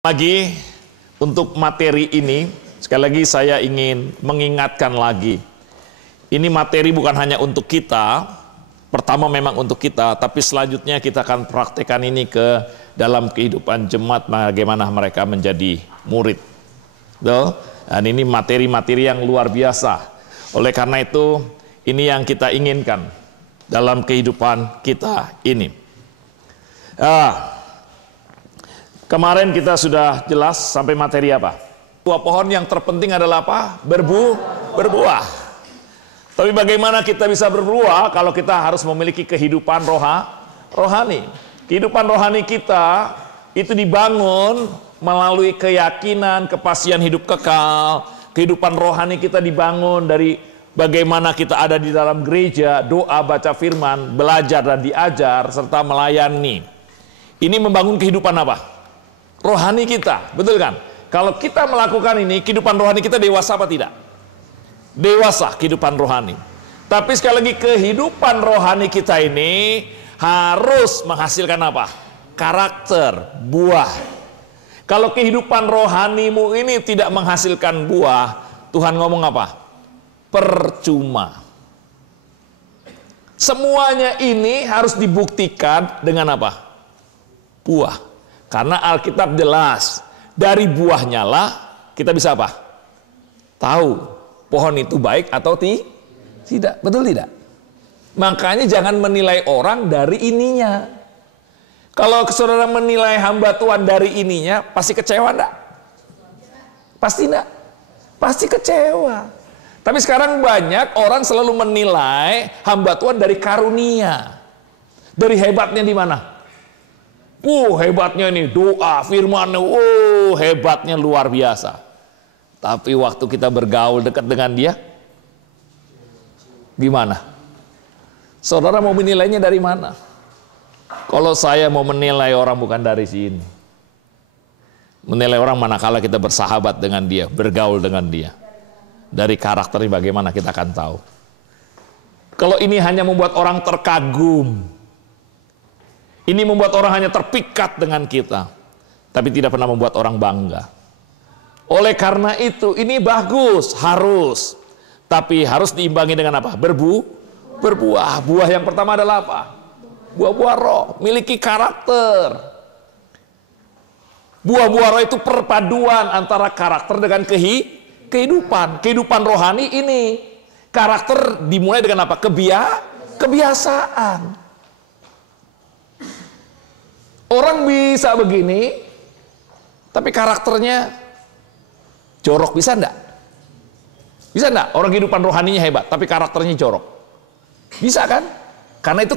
Lagi untuk materi ini, sekali lagi saya ingin mengingatkan lagi. Ini materi bukan hanya untuk kita, pertama memang untuk kita, tapi selanjutnya kita akan praktekkan ini ke dalam kehidupan jemaat, bagaimana mereka menjadi murid. Dan ini materi-materi yang luar biasa. Oleh karena itu, ini yang kita inginkan dalam kehidupan kita ini. Kemarin kita sudah jelas sampai materi apa? Buah pohon yang terpenting adalah apa? Berbuah. Tapi bagaimana kita bisa berbuah kalau kita harus memiliki kehidupan rohani? Kehidupan rohani kita itu dibangun melalui keyakinan, kepastian hidup kekal. Kehidupan rohani kita dibangun dari bagaimana kita ada di dalam gereja, doa, baca firman, belajar dan diajar, serta melayani. Ini membangun kehidupan apa? Rohani kita, betul kan? Kalau kita melakukan ini, kehidupan rohani kita dewasa apa tidak? Dewasa kehidupan rohani. Tapi sekali lagi, kehidupan rohani kita ini harus menghasilkan apa? Karakter, buah. Kalau kehidupan rohanimu ini tidak menghasilkan buah, Tuhan ngomong apa? Percuma. Semuanya ini harus dibuktikan dengan apa? Buah. Karena Alkitab jelas, dari buahnya lah kita bisa apa? Tahu pohon itu baik atau tidak, betul tidak? Makanya jangan menilai orang dari ininya. Kalau saudara menilai hamba Tuhan dari ininya, pasti kecewa enggak? Pasti enggak? Pasti kecewa. Tapi sekarang banyak orang selalu menilai hamba Tuhan dari karunia. Dari hebatnya di mana? Hebatnya ini doa, firman, hebatnya luar biasa. Tapi waktu kita bergaul dekat dengan dia, gimana? Saudara mau menilainya dari mana? Kalau saya mau menilai orang bukan dari sini. Menilai orang manakala kita bersahabat dengan dia, bergaul dengan dia. Dari karakternya bagaimana kita akan tahu. Kalau ini hanya membuat orang terkagum, ini membuat orang hanya terpikat dengan kita, tapi tidak pernah membuat orang bangga. Oleh karena itu, ini bagus, harus. Tapi harus diimbangi dengan apa? Berbuah. Buah yang pertama adalah apa? Buah-buah roh, miliki karakter. Buah-buah roh itu perpaduan antara karakter dengan kehidupan. Kehidupan rohani ini. Karakter dimulai dengan apa? Kebiasaan. Orang bisa begini, tapi karakternya jorok, bisa enggak? Bisa enggak? Orang kehidupan rohaninya hebat, tapi karakternya jorok. Bisa kan? Karena itu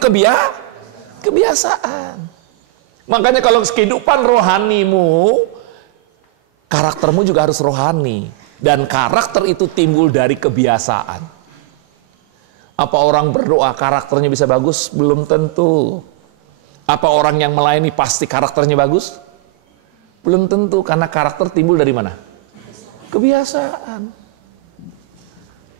kebiasaan. Makanya kalau kehidupan rohanimu, karaktermu juga harus rohani. Dan karakter itu timbul dari kebiasaan. Apa orang berdoa karakternya bisa bagus? Belum tentu. Apa orang yang melayani pasti karakternya bagus? Belum tentu, karena karakter timbul dari mana? Kebiasaan.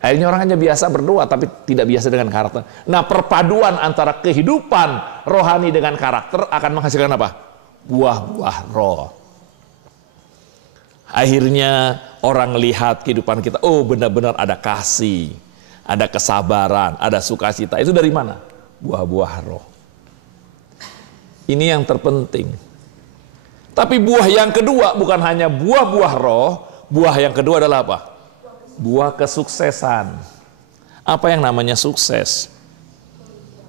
Akhirnya orang hanya biasa berdoa tapi tidak biasa dengan karakter. Nah, perpaduan antara kehidupan rohani dengan karakter akan menghasilkan apa? Buah-buah roh. Akhirnya orang lihat kehidupan kita, benar-benar ada kasih, ada kesabaran, ada sukacita. Itu dari mana? Buah-buah roh. Ini yang terpenting. Tapi buah yang kedua bukan hanya buah-buah roh, buah yang kedua adalah apa? Buah kesuksesan. Apa yang namanya sukses?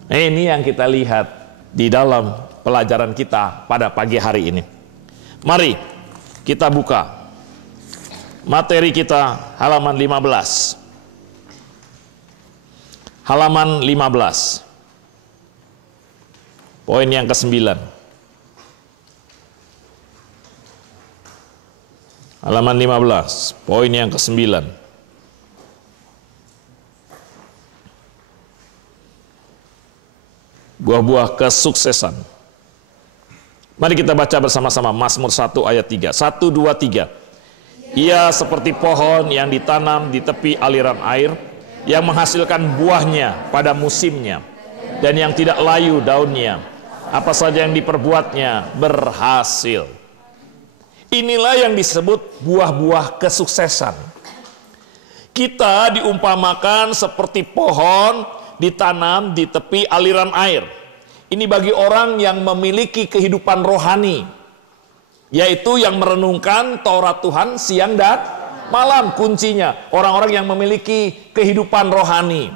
Ini yang kita lihat di dalam pelajaran kita pada pagi hari ini. Mari kita buka materi kita halaman 15. Halaman 15. Poin yang ke-9. Halaman 15, poin yang ke-9. Buah-buah kesuksesan. Mari kita baca bersama-sama Mazmur 1 ayat 3. 1, 2, 3. Ia seperti pohon yang ditanam di tepi aliran air, yang menghasilkan buahnya pada musimnya, dan yang tidak layu daunnya. Apa saja yang diperbuatnya berhasil. Inilah yang disebut buah-buah kesuksesan. Kita diumpamakan seperti pohon ditanam di tepi aliran air. Ini bagi orang yang memiliki kehidupan rohani, yaitu yang merenungkan Taurat Tuhan siang dan malam. Kuncinya orang-orang yang memiliki kehidupan rohani.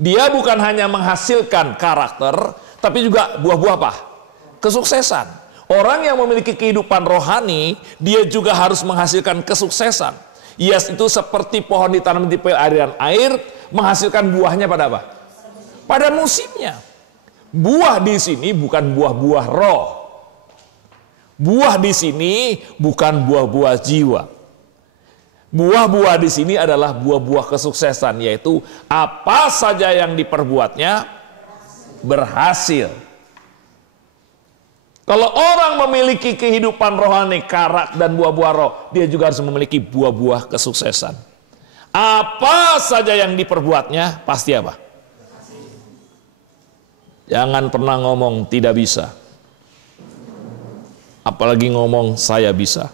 Dia bukan hanya menghasilkan karakter, tapi juga buah-buah apa? Kesuksesan. Orang yang memiliki kehidupan rohani, dia juga harus menghasilkan kesuksesan. Ia itu seperti pohon ditanam di tepi aliran air, menghasilkan buahnya pada apa? Pada musimnya. Buah di sini bukan buah-buah roh. Buah di sini bukan buah-buah jiwa. Buah-buah di sini adalah buah-buah kesuksesan, yaitu apa saja yang diperbuatnya berhasil. Kalau orang memiliki kehidupan rohani, karakter dan buah-buah roh, dia juga harus memiliki buah-buah kesuksesan. Apa saja yang diperbuatnya pasti apa? Jangan pernah ngomong tidak bisa. Apalagi ngomong saya bisa.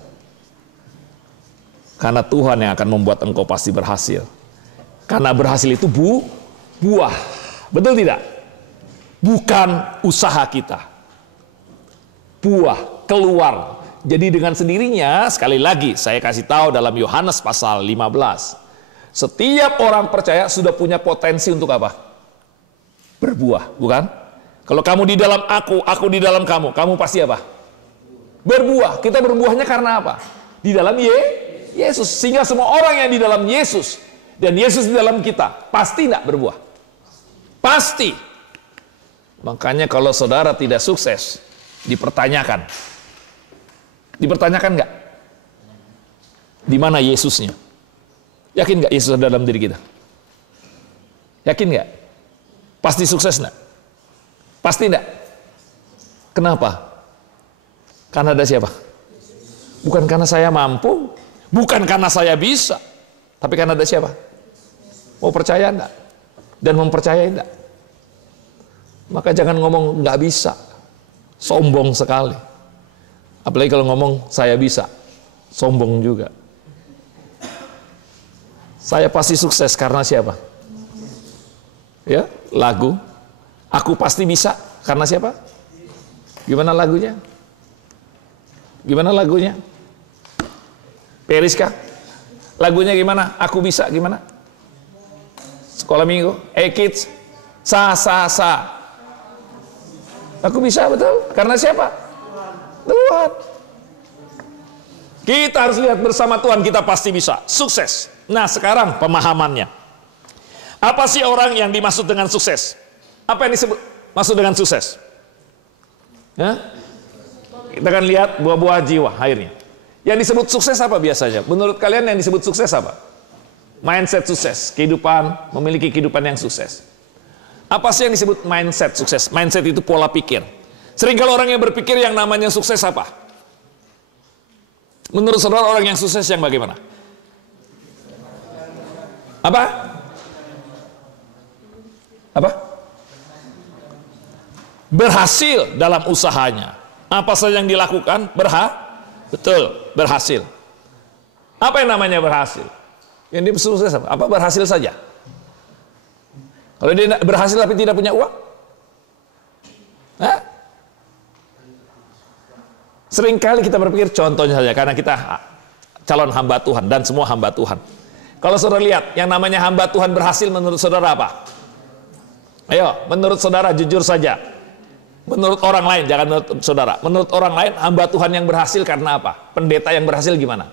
Karena Tuhan yang akan membuat engkau pasti berhasil. Karena berhasil itu buah. Betul tidak? Bukan usaha kita. Buah keluar. Jadi dengan sendirinya, sekali lagi saya kasih tahu dalam Yohanes pasal 15. Setiap orang percaya sudah punya potensi untuk apa? Berbuah, bukan? Kalau kamu di dalam aku di dalam kamu pasti apa? Berbuah. Kita berbuahnya karena apa? Di dalam Yesus. Sehingga semua orang yang di dalam Yesus dan Yesus di dalam kita pasti tidak berbuah. Pasti. Makanya kalau saudara tidak sukses, dipertanyakan. Dipertanyakan nggak? Di mana Yesusnya? Yakin nggak Yesus ada dalam diri kita? Yakin nggak? Pasti sukses nggak? Pasti nggak? Kenapa? Karena ada siapa? Bukan karena saya mampu, bukan karena saya bisa, tapi karena ada siapa? Mau percaya enggak? Dan mempercayai enggak? Maka jangan ngomong nggak bisa, sombong sekali. Apalagi kalau ngomong saya bisa, sombong juga. Saya pasti sukses karena siapa? Ya, lagu. Aku pasti bisa karena siapa? Gimana lagunya? Gimana lagunya? Periska? Lagunya gimana? Aku bisa gimana? Sekolah minggu? Kids? Sa. Aku bisa, betul. Karena siapa? Tuhan. Kita harus lihat bersama Tuhan, kita pasti bisa. Sukses. Nah sekarang pemahamannya. Apa sih orang yang dimaksud dengan sukses? Apa yang disebut maksud dengan sukses? Kita akan lihat buah-buah jiwa akhirnya. Yang disebut sukses apa biasanya? Menurut kalian yang disebut sukses apa? Mindset sukses, kehidupan, memiliki kehidupan yang sukses. Apa sih yang disebut mindset sukses? Mindset itu pola pikir. Seringkali orang yang berpikir yang namanya sukses apa? Menurut saudara orang yang sukses yang bagaimana? Apa? Apa? Berhasil dalam usahanya. Apa saja yang dilakukan? Betul, berhasil. Apa yang namanya berhasil? Yang dia sukses apa? Apa berhasil saja? Kalau dia berhasil tapi tidak punya uang? Seringkali kita berpikir, contohnya saja, karena kita calon hamba Tuhan dan semua hamba Tuhan. Kalau saudara lihat, yang namanya hamba Tuhan berhasil menurut saudara apa? Ayo, menurut saudara jujur saja. Menurut orang lain, jangan menurut saudara. Menurut orang lain, hamba Tuhan yang berhasil karena apa? Pendeta yang berhasil gimana?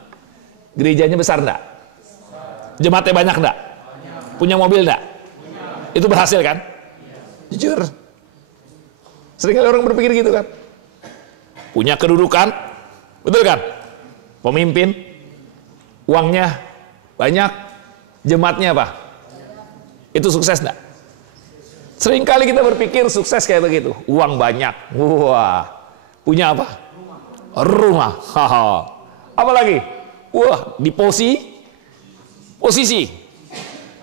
Gerejanya besar enggak? Jemaatnya banyak enggak? Punya mobil enggak? Itu berhasil kan? Jujur. Seringkali orang berpikir gitu kan? Punya kedudukan, betul kan? Pemimpin, uangnya banyak, jemaatnya apa? Itu sukses enggak? Seringkali kita berpikir sukses kayak begitu, uang banyak, wah, punya apa? Rumah, haha. Apa lagi? Wah, di posisi,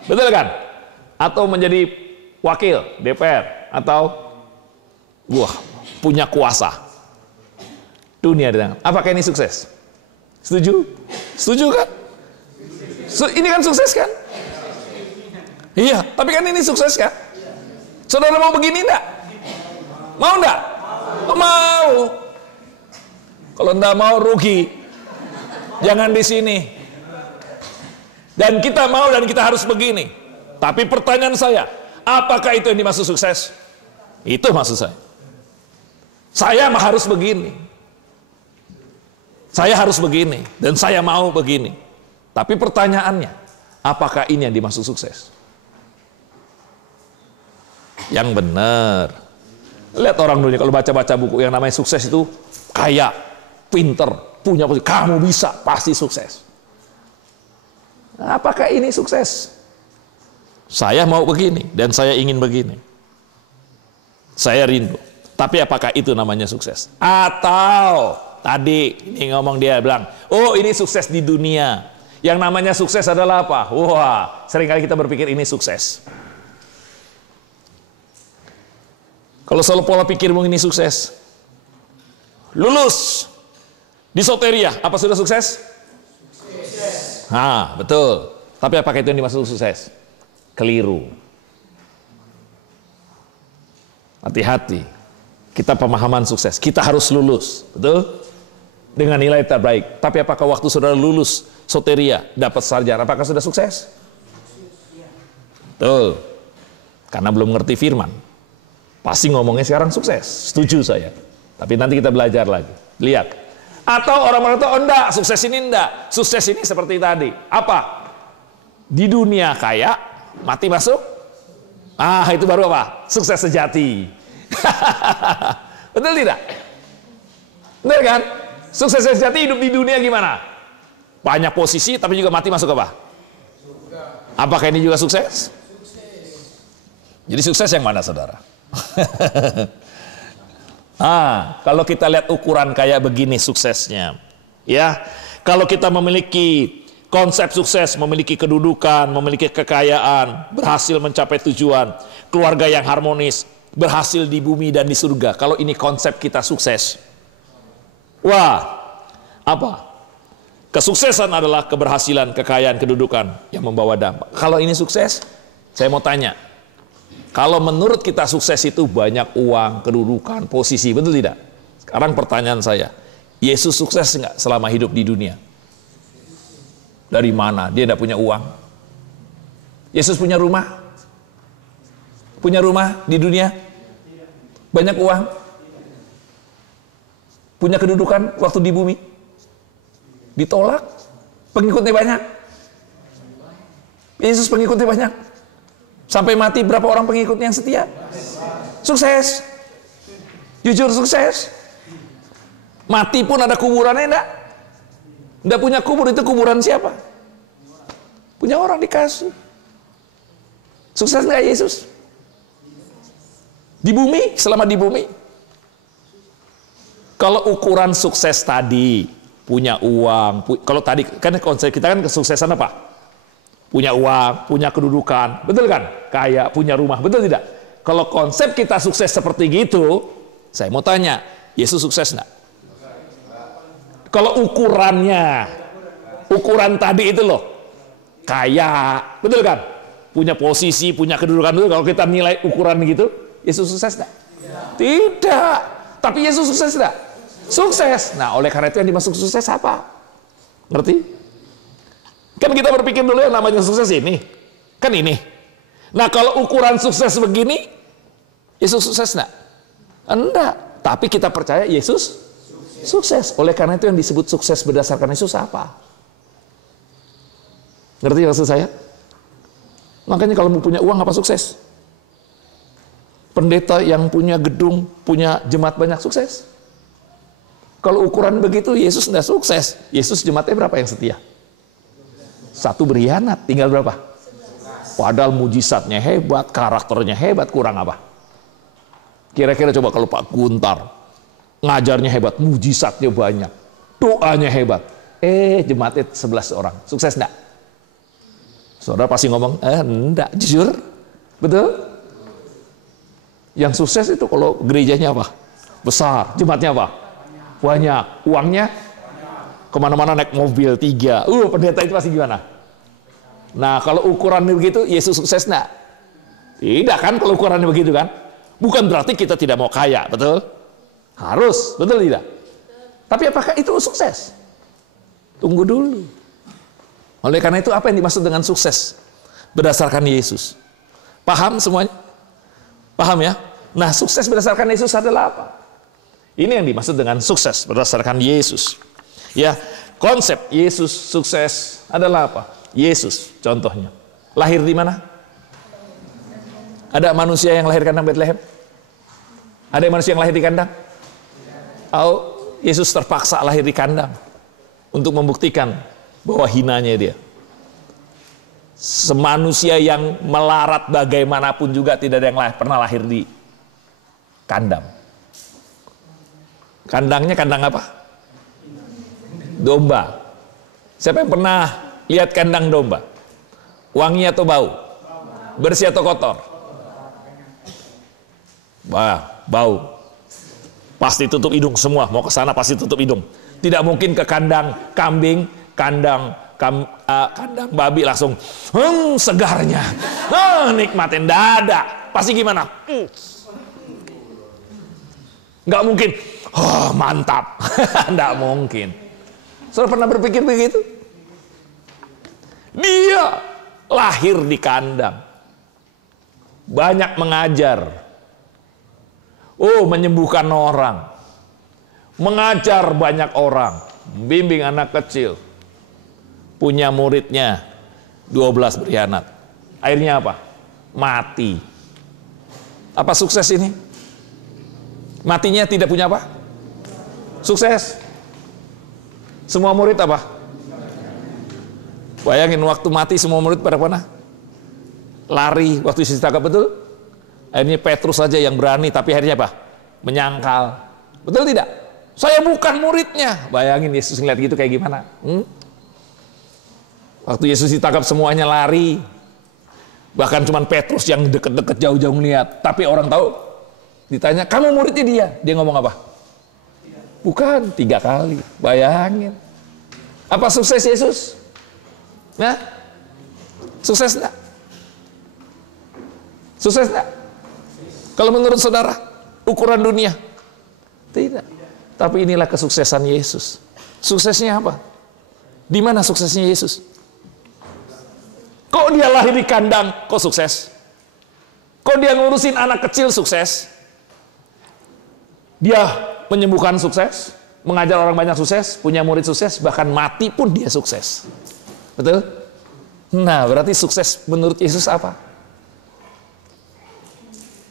betul kan? Atau menjadi wakil DPR, atau wah, punya kuasa dunia di tangan. Apakah ini sukses? Setuju? Setuju kan? Ini kan sukses kan? Iya, tapi kan ini sukses kan? Saudara mau begini enggak? Mau enggak? Mau. Kalau enggak mau rugi. Jangan di sini. Dan kita mau dan kita harus begini. Tapi pertanyaan saya, apakah itu yang dimaksud sukses? Itu maksud saya. Saya harus begini. Saya harus begini. Dan saya mau begini. Tapi pertanyaannya, apakah ini yang dimaksud sukses? Yang benar. Lihat orang dunia kalau baca-baca buku yang namanya sukses itu kaya, pinter, punya posisi. Kamu bisa, pasti sukses. Apakah ini sukses? Saya mau begini dan saya ingin begini. Saya rindu. Tapi apakah itu namanya sukses? Atau tadi ini ngomong dia bilang, oh ini sukses di dunia. Yang namanya sukses adalah apa? Wah, seringkali kita berpikir ini sukses. Kalau selalu pola pikirmu ini sukses. Lulus di Soteria, apa sudah sukses? Sukses. Nah, betul. Tapi apakah itu yang dimaksud sukses? Keliru. Hati-hati. Kita pemahaman sukses. Kita harus lulus, betul? Dengan nilai terbaik. Tapi apakah waktu saudara lulus Soteria, dapat sarjana, apakah sudah sukses? Betul. Karena belum ngerti firman. Pasti ngomongnya sekarang sukses. Setuju saya. Tapi nanti kita belajar lagi. Lihat. Atau orang-orang itu, oh enggak, sukses ini enggak. Sukses ini seperti tadi. Apa? Di dunia kaya, mati masuk. Ah, itu baru apa? Sukses sejati. Betul tidak? Benar kan? Sukses sejati hidup di dunia gimana? Banyak posisi, tapi juga mati masuk apa? Apakah ini juga sukses? Jadi sukses yang mana, saudara? Kalau kita lihat ukuran kayak begini suksesnya, ya, kalau kita memiliki konsep sukses, memiliki kedudukan, memiliki kekayaan, berhasil mencapai tujuan, keluarga yang harmonis, berhasil di bumi dan di surga. Kalau ini konsep kita sukses, wah, apa? Kesuksesan adalah keberhasilan, kekayaan, kedudukan yang membawa dampak. Kalau ini sukses, saya mau tanya. Kalau menurut kita sukses itu banyak uang, kedudukan, posisi, betul tidak? Sekarang pertanyaan saya, Yesus sukses nggak selama hidup di dunia? Dari mana? Dia tidak punya uang. Yesus punya rumah? Punya rumah di dunia? Banyak uang? Punya kedudukan waktu di bumi? Ditolak? Pengikutnya banyak? Yesus pengikutnya banyak? Sampai mati berapa orang pengikutnya yang setia? Sukses. Jujur sukses. Mati pun ada kuburannya enggak? Enggak punya kubur, itu kuburan siapa? Punya orang dikasih. Sukses enggak Yesus? Di bumi, selama di bumi. Kalau ukuran sukses tadi, punya uang, kalau tadi kan konsep kita kan kesuksesan apa? Punya uang, punya kedudukan, betul kan? Kaya, punya rumah, betul tidak? Kalau konsep kita sukses seperti gitu, saya mau tanya, Yesus sukses enggak? Kalau ukurannya, ukuran tadi itu loh, kaya, betul kan? Punya posisi, punya kedudukan, betul. Kalau kita nilai ukuran gitu, Yesus sukses enggak? Tidak. Tapi Yesus sukses enggak? Sukses. Nah, oleh karena itu yang dimaksud sukses apa? Ngerti? Kan kita berpikir dulu yang namanya sukses ini. Kan ini. Nah kalau ukuran sukses begini, Yesus sukses enggak? Enggak. Tapi kita percaya Yesus sukses. Oleh karena itu yang disebut sukses berdasarkan Yesus apa? Ngerti maksud saya? Makanya kalau mau punya uang apa sukses? Pendeta yang punya gedung, punya jemaat banyak sukses. Kalau ukuran begitu Yesus enggak sukses. Yesus jemaatnya berapa yang setia? Satu berkhianat, tinggal berapa? Padahal mujizatnya hebat, karakternya hebat, kurang apa? Kira-kira coba kalau Pak Guntar ngajarnya hebat, mujizatnya banyak, doanya hebat, jemaatnya 11 orang, sukses enggak? Saudara pasti ngomong, enggak, jujur, betul? Yang sukses itu kalau gerejanya apa? Besar, jemaatnya apa? Banyak, uangnya? kemana-mana naik mobil 3. Pendeta itu pasti gimana? Nah, kalau ukurannya begitu, Yesus sukses enggak? Tidak kan kalau ukurannya begitu kan? Bukan berarti kita tidak mau kaya, betul? Harus, betul tidak? Tapi apakah itu sukses? Tunggu dulu. Oleh karena itu, apa yang dimaksud dengan sukses? Berdasarkan Yesus. Paham semuanya? Paham ya? Nah, sukses berdasarkan Yesus adalah apa? Ini yang dimaksud dengan sukses berdasarkan Yesus. Ya, konsep Yesus sukses adalah apa? Yesus contohnya. Lahir di mana? Ada manusia yang lahir kandang Bethlehem? Ada manusia yang lahir di kandang? Oh, Yesus terpaksa lahir di kandang untuk membuktikan bahwa hinanya dia. Semanusia yang melarat bagaimanapun juga tidak ada yang pernah lahir di kandang. Kandangnya kandang apa? Domba. Siapa yang pernah lihat kandang domba? Wangi atau bau? Bersih atau kotor? Bau. Pasti tutup hidung semua. Mau ke sana pasti tutup hidung. Tidak mungkin ke kandang kambing, kandang babi langsung segarnya. Nikmatin dada. Pasti gimana? Nggak mungkin. Mantap. Nggak mungkin. Saudara pernah berpikir begitu? Dia lahir di kandang. Banyak mengajar. Menyembuhkan orang. Mengajar banyak orang. Membimbing anak kecil. Punya muridnya 12 berkhianat. Akhirnya apa? Mati. Apa sukses ini? Matinya tidak punya apa? Sukses. Semua murid apa? Bayangin waktu mati semua murid pada mana? Lari waktu Yesus ditangkap, betul? Akhirnya Petrus saja yang berani, tapi akhirnya apa? Menyangkal. Betul tidak? Saya bukan muridnya. Bayangin Yesus ngeliat gitu kayak gimana? Waktu Yesus ditangkap semuanya lari. Bahkan cuman Petrus yang deket-deket jauh-jauh ngeliat. Tapi orang tahu, ditanya, kamu muridnya dia? Dia ngomong apa? Bukan, 3 kali. Bayangin. Apa sukses Yesus? Nah, sukses enggak? Sukses enggak? Kalau menurut saudara, ukuran dunia? Tidak. Tapi inilah kesuksesan Yesus. Suksesnya apa? Di mana suksesnya Yesus? Kok dia lahir di kandang, kok sukses? Kok dia ngurusin anak kecil, sukses? Dia menyembuhkan, sukses, mengajar orang banyak, sukses, punya murid, sukses, bahkan mati pun dia sukses. Betul? Nah, berarti sukses menurut Yesus apa?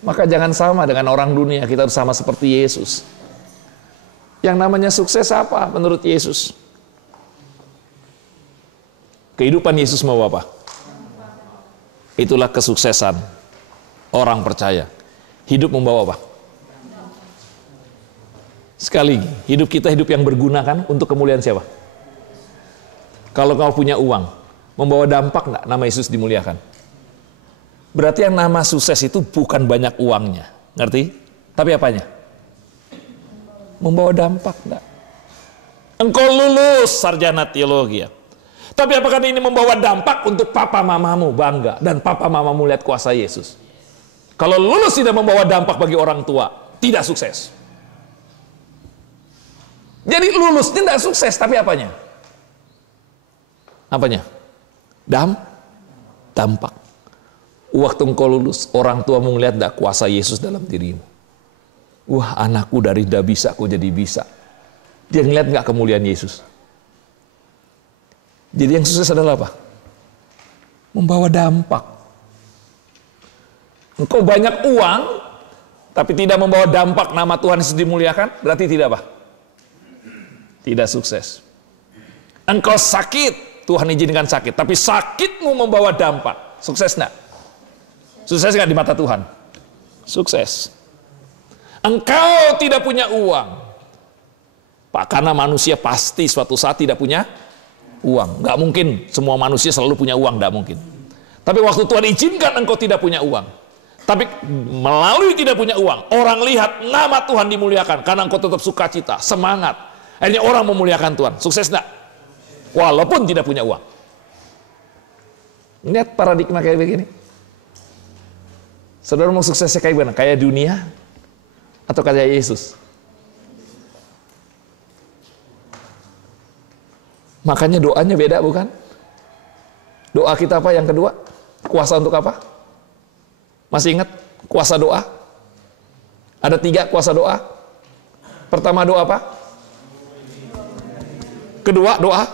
Maka jangan sama dengan orang dunia, kita harus sama seperti Yesus. Yang namanya sukses apa menurut Yesus? Kehidupan Yesus mau apa? Itulah kesuksesan orang percaya. Hidup membawa apa? Sekali lagi, hidup kita hidup yang berguna kan untuk kemuliaan siapa? Kalau kau punya uang, membawa dampak enggak nama Yesus dimuliakan? Berarti yang nama sukses itu bukan banyak uangnya, ngerti? Tapi apanya? Membawa dampak enggak? Engkau lulus sarjana teologi. Tapi apakah ini membawa dampak untuk papa mamamu bangga dan papa mamamu lihat kuasa Yesus? Kalau lulus tidak membawa dampak bagi orang tua, tidak sukses. Jadi lulus tidak sukses, tapi apanya? Apanya? Dampak. Waktu engkau lulus, orang tua melihat tidak kuasa Yesus dalam dirimu. Wah, anakku dari tidak bisa, kok jadi bisa. Dia ngeliat nggak kemuliaan Yesus? Jadi yang sukses adalah apa? Membawa dampak. Engkau banyak uang, tapi tidak membawa dampak nama Tuhan Yesus dimuliakan, berarti tidak apa? Tidak sukses. Engkau sakit, Tuhan izinkan sakit, tapi sakitmu membawa dampak. Sukses enggak? Sukses enggak di mata Tuhan? Sukses. Engkau tidak punya uang, Pak, karena manusia pasti suatu saat tidak punya uang. Nggak mungkin semua manusia selalu punya uang, nggak mungkin. Tapi waktu Tuhan izinkan engkau tidak punya uang, tapi melalui tidak punya uang, orang lihat nama Tuhan dimuliakan karena engkau tetap sukacita, semangat. Akhirnya orang memuliakan Tuhan. Sukses enggak? Walaupun tidak punya uang. Lihat paradigma kayak begini. Saudara mau suksesnya kayak gimana? Kayak dunia atau kayak Yesus? Makanya doanya beda, bukan? Doa kita apa yang kedua? Kuasa untuk apa? Masih ingat kuasa doa? Ada 3 kuasa doa. Pertama doa apa? Kedua doa?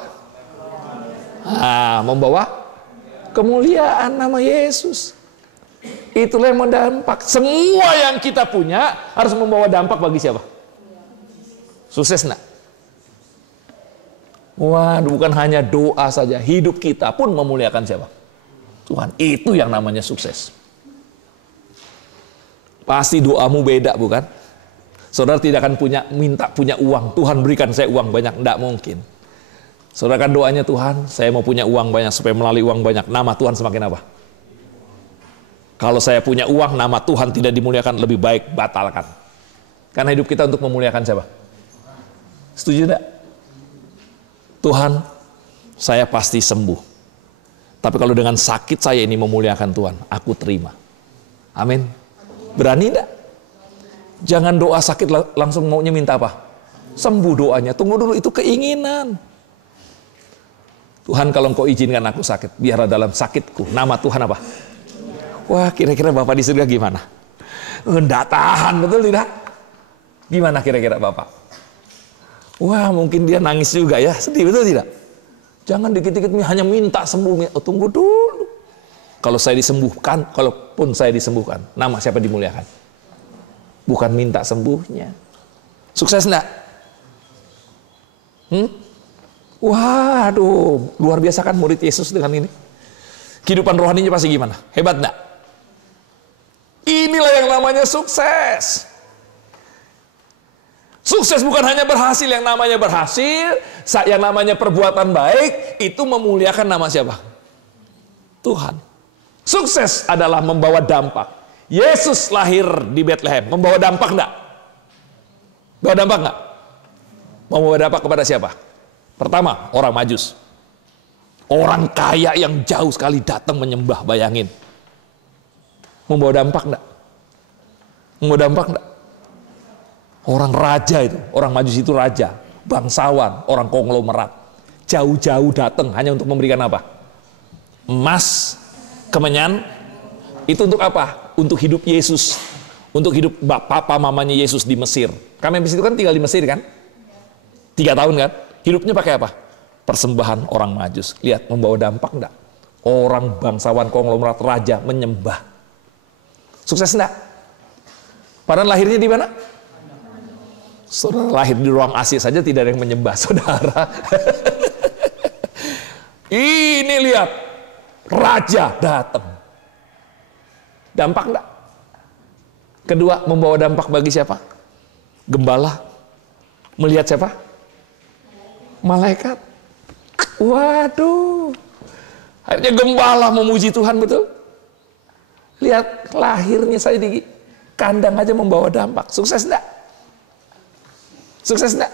Membawa kemuliaan nama Yesus. Itulah yang mendampak. Semua yang kita punya harus membawa dampak bagi siapa? Sukses enggak? Waduh, bukan hanya doa saja, hidup kita pun memuliakan siapa? Tuhan. Itu yang namanya sukses. Pasti doamu beda, bukan? Saudara tidak akan minta punya uang. Tuhan berikan saya uang banyak, enggak mungkin. Saudara kan doanya, Tuhan, saya mau punya uang banyak supaya melalui uang banyak nama Tuhan semakin apa? Kalau saya punya uang, nama Tuhan tidak dimuliakan, lebih baik batalkan. Karena hidup kita untuk memuliakan siapa? Setuju enggak? Tuhan, saya pasti sembuh. Tapi kalau dengan sakit saya ini memuliakan Tuhan, aku terima. Amin. Berani enggak? Jangan doa sakit langsung maunya minta apa? Sembuh doanya. Tunggu dulu, itu keinginan. Tuhan, kalau Engkau izinkan aku sakit, biar dalam sakitku nama Tuhan apa? Wah, kira-kira Bapak di surga gimana? Enggak tahan, betul tidak? Gimana kira-kira Bapak? Wah, mungkin dia nangis juga ya, sedih, betul tidak? Jangan dikit-dikit hanya minta sembuh. Oh, tunggu dulu. Kalau saya disembuhkan, kalaupun saya disembuhkan, nama siapa dimuliakan? Bukan minta sembuhnya. Sukses enggak? Waduh, luar biasa kan murid Yesus dengan ini. Kehidupan rohaninya pasti gimana? Hebat enggak? Inilah yang namanya sukses. Sukses bukan hanya berhasil, yang namanya berhasil, yang namanya perbuatan baik, itu memuliakan nama siapa? Tuhan. Sukses adalah membawa dampak. Yesus lahir di Bethlehem, membawa dampak enggak? Bawa dampak enggak? Membawa dampak kepada siapa? Pertama, orang Majus. Orang kaya yang jauh sekali datang menyembah, bayangin. Membawa dampak enggak? Membawa dampak enggak? Orang raja itu, orang Majus itu raja, bangsawan, orang konglomerat. Jauh-jauh datang hanya untuk memberikan apa? Emas, kemenyan. Itu untuk apa? Untuk hidup Yesus. Untuk hidup papa mamanya Yesus di Mesir. Kami habis itu kan tinggal di Mesir kan? 3 tahun kan? Hidupnya pakai apa? Persembahan orang Majus. Lihat, membawa dampak enggak? Orang bangsawan konglomerat raja menyembah. Sukses enggak? Padahal lahirnya di mana? Saudara lahir di ruang AC saja tidak ada yang menyembah, saudara. Ini lihat, raja datang. Dampak enggak? Kedua, membawa dampak bagi siapa? Gembala. Melihat siapa? Malaikat. Waduh. Akhirnya gembala memuji Tuhan, betul? Lihat, lahirnya saya di kandang aja membawa dampak. Sukses enggak? Sukses enggak?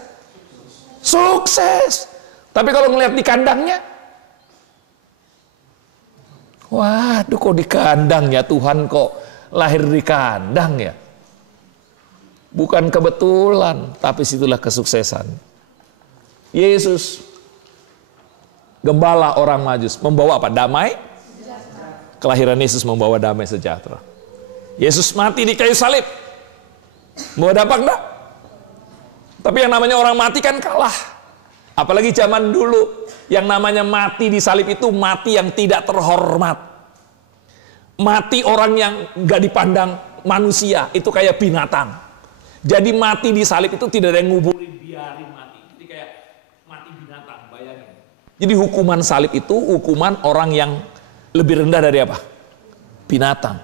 Sukses. Tapi kalau ngelihat di kandangnya, waduh, kok di kandang ya Tuhan, kok lahir di kandang ya? Bukan kebetulan, tapi situlah kesuksesan. Yesus, gembala orang Majus, membawa apa? Damai? Kelahiran Yesus membawa damai sejahtera. Yesus mati di kayu salib, membawa dampak enggak? Tapi yang namanya orang mati kan kalah. Apalagi zaman dulu, yang namanya mati di salib itu mati yang tidak terhormat. Mati orang yang gak dipandang manusia, itu kayak binatang. Jadi mati di salib itu tidak ada yang nguburin, biarin mati. Jadi kayak mati binatang, bayangin. Jadi hukuman salib itu hukuman orang yang lebih rendah dari apa? Binatang.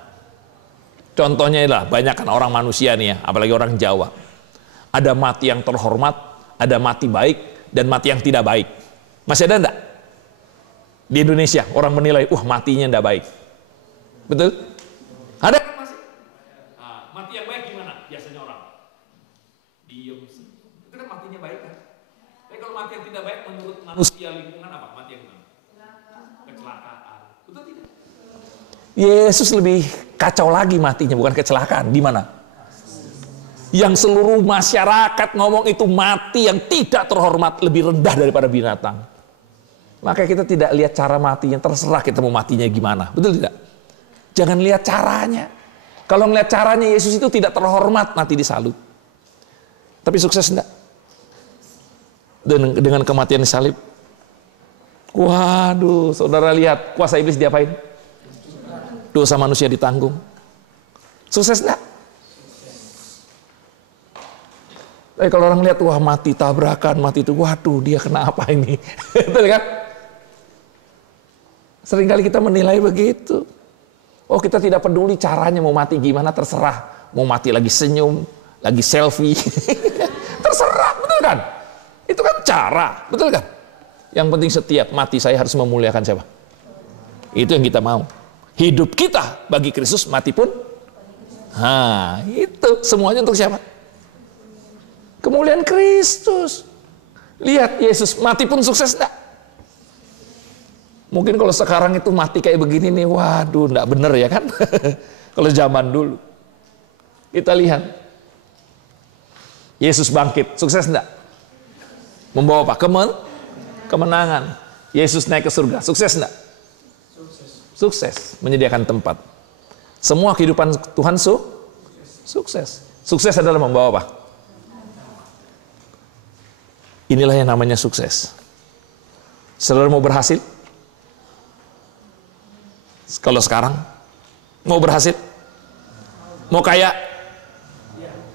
Contohnya adalah banyak kan orang manusia nih ya, apalagi orang Jawa. Ada mati yang terhormat, ada mati baik, dan mati yang tidak baik. Masih ada enggak? Di Indonesia orang menilai, matinya enggak baik. Betul? Ada masih? Mati yang baik gimana? Biasanya orang diem. Itu kan matinya baik kan? kalau mati yang tidak baik menurut manusia lingkungan apa? Mati yang mana? Kecelakaan. Betul tidak? Yesus lebih kacau lagi matinya, bukan kecelakaan. Di mana? Yang seluruh masyarakat ngomong itu mati yang tidak terhormat, lebih rendah daripada binatang. Maka kita tidak lihat cara matinya, terserah kita mau matinya gimana. Betul tidak? Jangan lihat caranya. Kalau melihat caranya, Yesus itu tidak terhormat mati di salib. Tapi sukses enggak? Dengan kematian di salib. Waduh, saudara lihat kuasa iblis diapain? Dosa manusia ditanggung. Sukses enggak? Tapi kalau orang lihat, wah mati tabrakan, mati itu, waduh dia kena apa ini? Betul kan? Seringkali kita menilai begitu. Oh kita tidak peduli caranya mau mati gimana, terserah. Mau mati lagi senyum, lagi selfie. Terserah, betul kan? Itu kan cara, betul kan? Yang penting setiap mati saya harus memuliakan siapa? Itu yang kita mau. Hidup kita bagi Kristus, mati pun. Nah, itu semuanya untuk siapa? Kemuliaan Kristus. Lihat Yesus mati pun sukses enggak? Mungkin kalau sekarang itu mati kayak begini nih, waduh enggak bener ya kan? Kalau zaman dulu. Kita lihat. Yesus bangkit, sukses enggak? Membawa apa? Kemenangan. Yesus naik ke surga, sukses enggak? Sukses. Menyediakan tempat. Semua kehidupan Tuhan sukses. Sukses adalah membawa apa? Inilah yang namanya sukses. Saudara mau berhasil? Kalau sekarang mau berhasil? Mau kaya?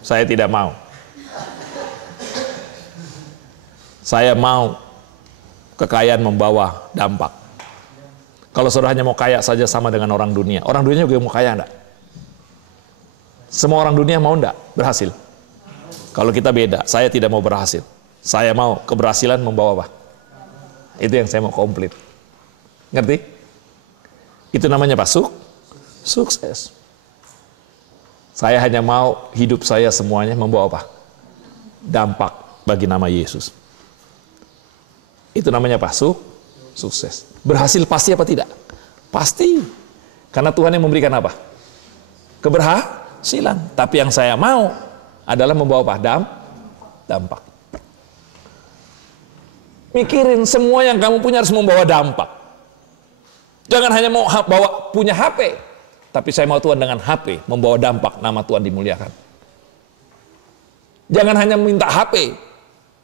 Saya tidak mau. Saya mau kekayaan membawa dampak. Kalau saudara hanya mau kaya saja sama dengan orang dunia. Orang dunia juga mau kaya enggak? Semua orang dunia mau enggak berhasil? Kalau kita beda, saya tidak mau berhasil. Saya mau keberhasilan membawa apa? Itu yang saya mau komplit. Ngerti? Itu namanya apa? Sukses. Saya hanya mau hidup saya semuanya membawa apa? Dampak bagi nama Yesus. Itu namanya apa? Sukses. Berhasil pasti apa tidak? Pasti. Karena Tuhan yang memberikan apa? Keberhasilan. Tapi yang saya mau adalah membawa apa? Dampak. Mikirin semua yang kamu punya harus membawa dampak. Jangan hanya mau punya HP. Tapi saya mau Tuhan dengan HP membawa dampak, nama Tuhan dimuliakan. Jangan hanya minta HP.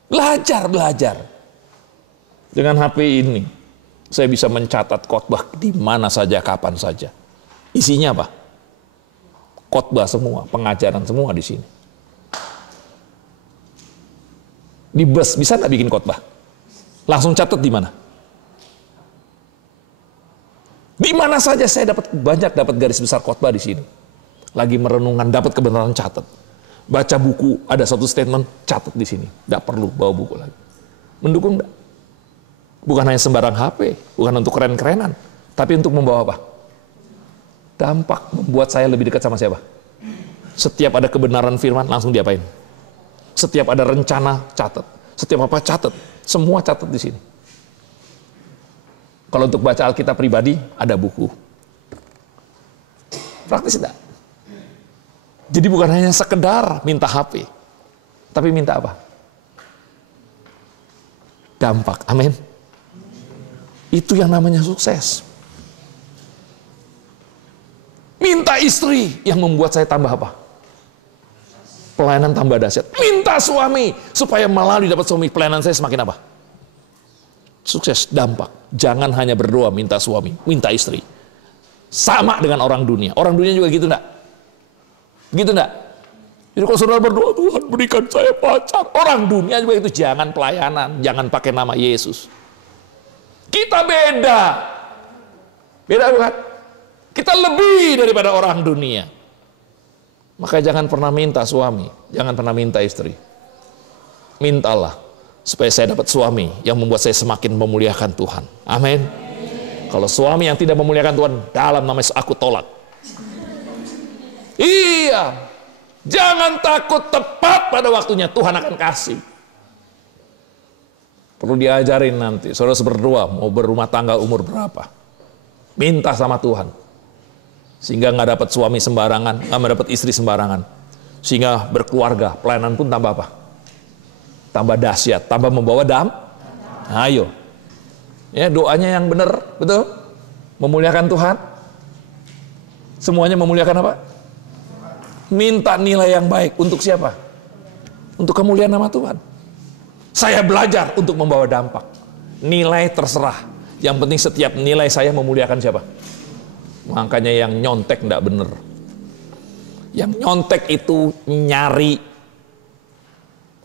Belajar. Dengan HP ini, saya bisa mencatat khotbah di mana saja, kapan saja. Isinya apa? Khotbah semua, pengajaran semua di sini. Di bus bisa nggak bikin khotbah? Langsung catat di mana? Di mana saja saya dapat garis besar khotbah di sini. Lagi merenungan, dapat kebenaran, catat. Baca buku, ada satu statement, catat di sini. Tidak perlu bawa buku lagi. Mendukung enggak? Bukan hanya sembarang HP, bukan untuk keren-kerenan, tapi untuk membawa apa? Dampak, membuat saya lebih dekat sama siapa? Setiap ada kebenaran firman, langsung diapain? Setiap ada rencana, catat. Setiap apa, catat. Semua catat di sini. Kalau untuk baca Alkitab pribadi, ada buku. Praktis enggak? Jadi bukan hanya sekedar minta HP, tapi minta apa? Dampak. Amin. Itu yang namanya sukses. Minta istri yang membuat saya tambah apa? Pelayanan tambah dahsyat. Minta suami supaya melalui dapat suami, pelayanan saya semakin apa? Sukses, dampak. Jangan hanya berdoa minta suami, minta istri. Sama dengan orang dunia. Orang dunia juga gitu enggak? Gitu enggak? Jadi kalau saudara berdoa, Tuhan berikan saya pacar. Orang dunia juga itu, jangan pelayanan, jangan pakai nama Yesus. Kita beda. Beda bukan? Kita lebih daripada orang dunia. Maka jangan pernah minta suami, jangan pernah minta istri. Mintalah supaya saya dapat suami yang membuat saya semakin memuliakan Tuhan. Amin. Kalau suami yang tidak memuliakan Tuhan, dalam nama Yesus aku tolak. Iya. Jangan takut, tepat pada waktunya Tuhan akan kasih. Perlu diajarin nanti. Saudara berdua mau berumah tangga umur berapa? Minta sama Tuhan. Sehingga nggak dapat suami sembarangan, nggak dapat istri sembarangan. Sehingga berkeluarga, pelayanan pun tambah apa? Tambah dahsyat, tambah membawa Ayo. Ya, doanya yang benar, betul? Memuliakan Tuhan. Semuanya memuliakan apa? Minta nilai yang baik untuk siapa? Untuk kemuliaan nama Tuhan. Saya belajar untuk membawa dampak. Nilai terserah. Yang penting setiap nilai saya memuliakan siapa? Makanya yang nyontek enggak benar. Yang nyontek itu nyari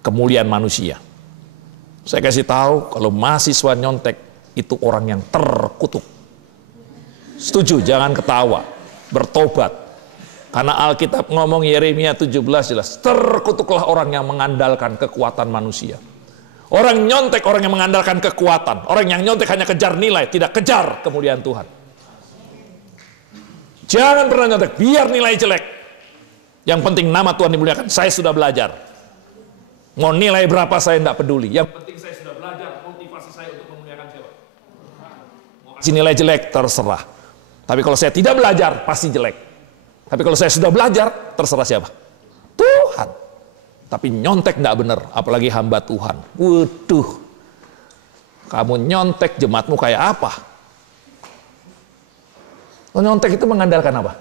kemuliaan manusia. Saya kasih tahu, kalau mahasiswa nyontek itu orang yang terkutuk. Setuju, jangan ketawa. Bertobat. Karena Alkitab ngomong Yeremia 17 jelas, terkutuklah orang yang mengandalkan kekuatan manusia. Orang nyontek, orang yang mengandalkan kekuatan. Orang yang nyontek hanya kejar nilai, tidak kejar kemuliaan Tuhan. Jangan pernah nyontek, biar nilai jelek. Yang penting nama Tuhan dimuliakan. Saya sudah belajar. Mau nilai berapa saya tidak peduli. Yang penting saya sudah belajar, motivasi saya untuk memuliakan siapa? Mau kasih nilai jelek, terserah. Tapi kalau saya tidak belajar, pasti jelek. Tapi kalau saya sudah belajar, terserah siapa? Tuhan. Tapi nyontek tidak benar, apalagi hamba Tuhan. Waduh, kamu nyontek, jemaatmu kayak apa? Nyontek itu mengandalkan apa?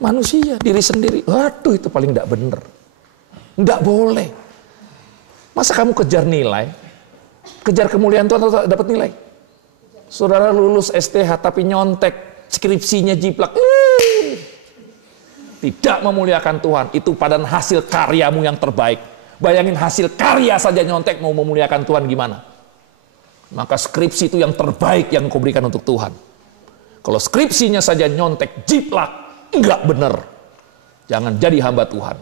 Manusia, diri sendiri. Waduh, itu paling tidak benar. Tidak boleh. Masa kamu kejar nilai, kejar kemuliaan Tuhan atau dapat nilai? Saudara lulus STH tapi nyontek, skripsinya jiplak. Tidak memuliakan Tuhan. Itu padahal hasil karyamu yang terbaik. Bayangin hasil karya saja nyontek, mau memuliakan Tuhan gimana? Maka skripsi itu yang terbaik yang kau berikan untuk Tuhan. Kalau skripsinya saja nyontek, jiplak, enggak benar. Jangan jadi hamba Tuhan.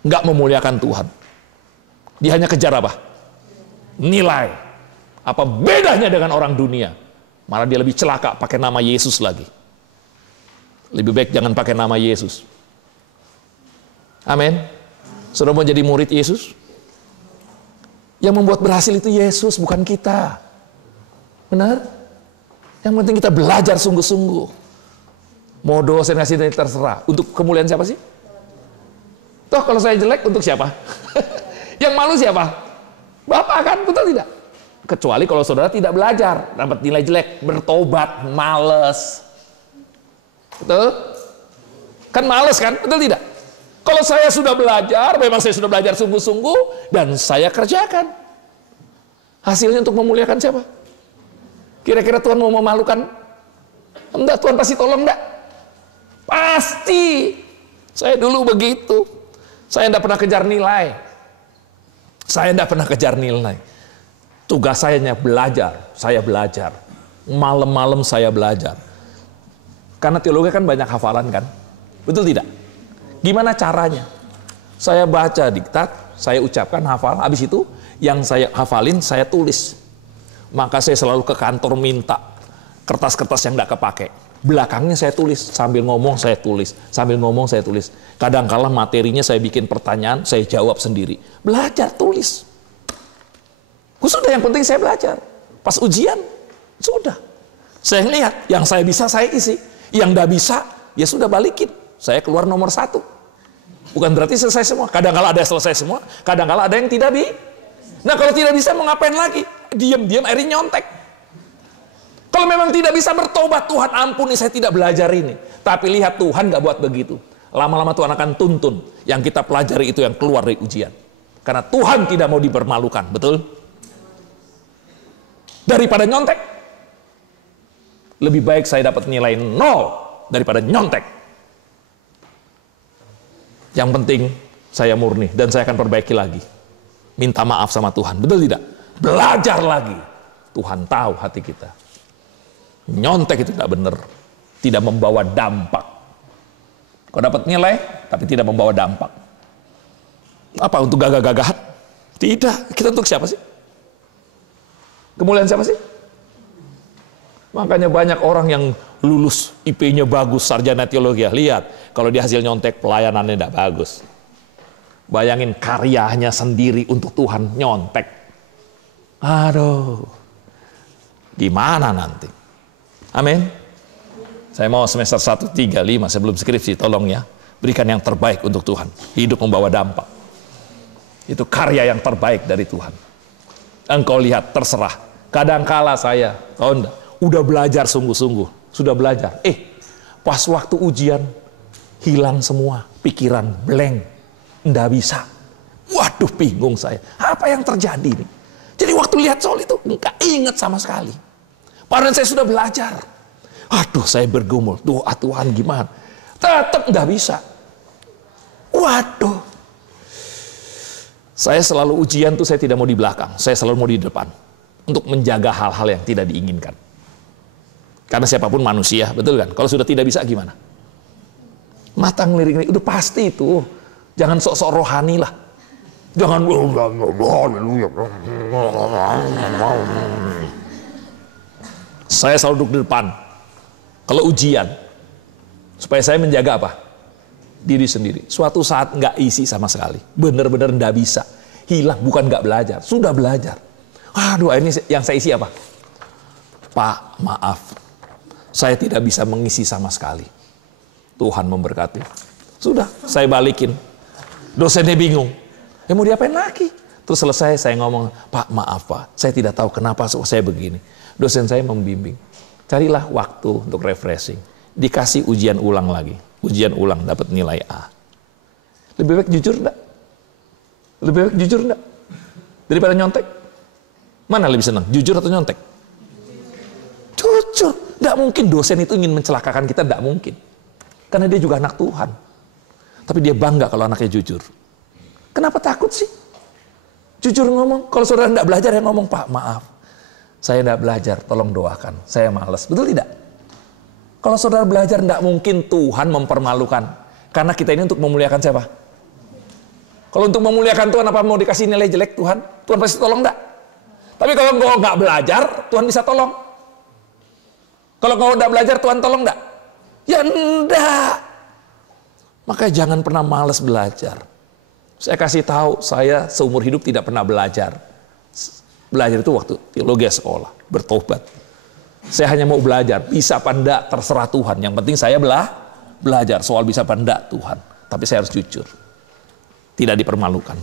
Enggak memuliakan Tuhan. Dia hanya kejar apa? Nilai. Apa bedanya dengan orang dunia? Malah dia lebih celaka pakai nama Yesus lagi. Lebih baik jangan pakai nama Yesus. Amin. Saudara mau jadi murid Yesus? Yang membuat berhasil itu Yesus, bukan kita. Benar? Yang penting kita belajar sungguh-sungguh. Mau dosen ngasih nilai terserah. Untuk kemuliaan siapa sih? Toh kalau saya jelek untuk siapa? Yang malu siapa? Bapak kan, betul tidak? Kecuali kalau saudara tidak belajar, dapat nilai jelek, bertobat, males. Betul? Kan males kan? Betul tidak? Kalau saya sudah belajar, memang saya sudah belajar sungguh-sungguh, dan saya kerjakan. Hasilnya untuk memuliakan siapa? Kira-kira Tuhan mau memalukan? Enggak, Tuhan pasti tolong enggak? Pasti. Saya dulu begitu. Saya enggak pernah kejar nilai. Saya enggak pernah kejar nilai. Tugas saya hanya belajar. Saya belajar. Malam-malam saya belajar. Karena teologi kan banyak hafalan kan? Betul tidak? Gimana caranya? Saya baca diktat, saya ucapkan hafal, habis itu yang saya hafalin saya tulis. Maka saya selalu ke kantor minta kertas-kertas yang tidak kepake. Belakangnya saya tulis, sambil ngomong saya tulis, sambil ngomong saya tulis. Kadang-kala materinya saya bikin pertanyaan, saya jawab sendiri. Belajar, tulis. Sudah, yang penting saya belajar. Pas ujian, sudah. Saya lihat, yang saya bisa saya isi. Yang tidak bisa, ya sudah balikin. Saya keluar nomor 1. Bukan berarti selesai semua. Kadang-kala ada yang selesai semua, kadang-kala ada yang tidak bisa. Nah kalau tidak bisa mau ngapain lagi? Diam-diam akhirnya nyontek. Kalau memang tidak bisa bertobat, Tuhan ampuni saya tidak belajar ini. Tapi lihat Tuhan gak buat begitu. Lama-lama Tuhan akan tuntun. Yang kita pelajari itu yang keluar dari ujian. Karena Tuhan tidak mau dipermalukan, betul? Daripada nyontek, lebih baik saya dapat nilai 0 daripada nyontek. Yang penting saya murni dan saya akan perbaiki lagi. Minta maaf sama Tuhan, betul tidak? Belajar lagi. Tuhan tahu hati kita. Nyontek itu tidak benar. Tidak membawa dampak. Kau dapat nilai, tapi tidak membawa dampak. Apa, untuk gagah-gagahan? Tidak. Kita untuk siapa sih? Kemuliaan siapa sih? Makanya banyak orang yang lulus IP-nya bagus, sarjana teologi. Lihat, kalau di hasil nyontek pelayanannya tidak bagus. Bayangin karyanya sendiri untuk Tuhan nyontek. Aduh, gimana nanti? Amin. Saya mau semester 1, 3, 5 sebelum skripsi, tolong ya, berikan yang terbaik untuk Tuhan. Hidup membawa dampak. Itu karya yang terbaik dari Tuhan. Engkau lihat, terserah. Kadangkala saya, udah belajar sungguh-sungguh, sudah belajar. Pas waktu ujian, hilang semua, pikiran blank. Nggak bisa. Waduh, bingung saya. Apa yang terjadi nih? Jadi waktu lihat soal itu, nggak ingat sama sekali. Padahal saya sudah belajar. Aduh, saya bergumul. Doa Tuhan gimana? Tetap nggak bisa. Waduh. Saya selalu ujian tuh saya tidak mau di belakang. Saya selalu mau di depan. Untuk menjaga hal-hal yang tidak diinginkan. Karena siapapun manusia, betul kan? Kalau sudah tidak bisa gimana? Mata ngelirik-ngelirik, udah pasti itu. Jangan sok-sok rohani lah. Jangan. Saya selalu duduk di depan. Kalau ujian, supaya saya menjaga apa? Diri sendiri. Suatu saat nggak isi sama sekali. Bener-bener nggak bisa. Hilang, bukan nggak belajar. Sudah belajar. Aduh, ini yang saya isi apa? Pak, maaf. Saya tidak bisa mengisi sama sekali. Tuhan memberkati. Sudah, saya balikin. Dosennya bingung. Mau diapain lagi? Terus selesai saya ngomong, Pak maaf Pak, saya tidak tahu kenapa saya begini. Dosen saya membimbing. Carilah waktu untuk refreshing. Dikasih ujian ulang lagi. Ujian ulang dapat nilai A. Lebih baik jujur enggak? Lebih baik jujur enggak? Daripada nyontek? Mana lebih senang? Jujur atau nyontek? Jujur. Enggak mungkin dosen itu ingin mencelakakan kita, enggak mungkin. Karena dia juga anak Tuhan. Tapi dia bangga kalau anaknya jujur. Kenapa takut sih? Jujur ngomong. Kalau saudara tidak belajar, yang ngomong, Pak maaf. Saya tidak belajar, tolong doakan. Saya malas. Betul tidak? Kalau saudara belajar, tidak mungkin Tuhan mempermalukan. Karena kita ini untuk memuliakan siapa? Kalau untuk memuliakan Tuhan, apa mau dikasih nilai jelek Tuhan? Tuhan pasti tolong enggak? Tapi kalau engkau nggak belajar, Tuhan bisa tolong. Kalau engkau tidak belajar, Tuhan tolong enggak? Ya enggak. Maka jangan pernah malas belajar. Saya kasih tahu, saya seumur hidup tidak pernah belajar. Belajar itu waktu teologi sekolah, bertobat. Saya hanya mau belajar, bisa apa enggak terserah Tuhan. Yang penting saya belajar, soal bisa apa enggak Tuhan. Tapi saya harus jujur. Tidak dipermalukan.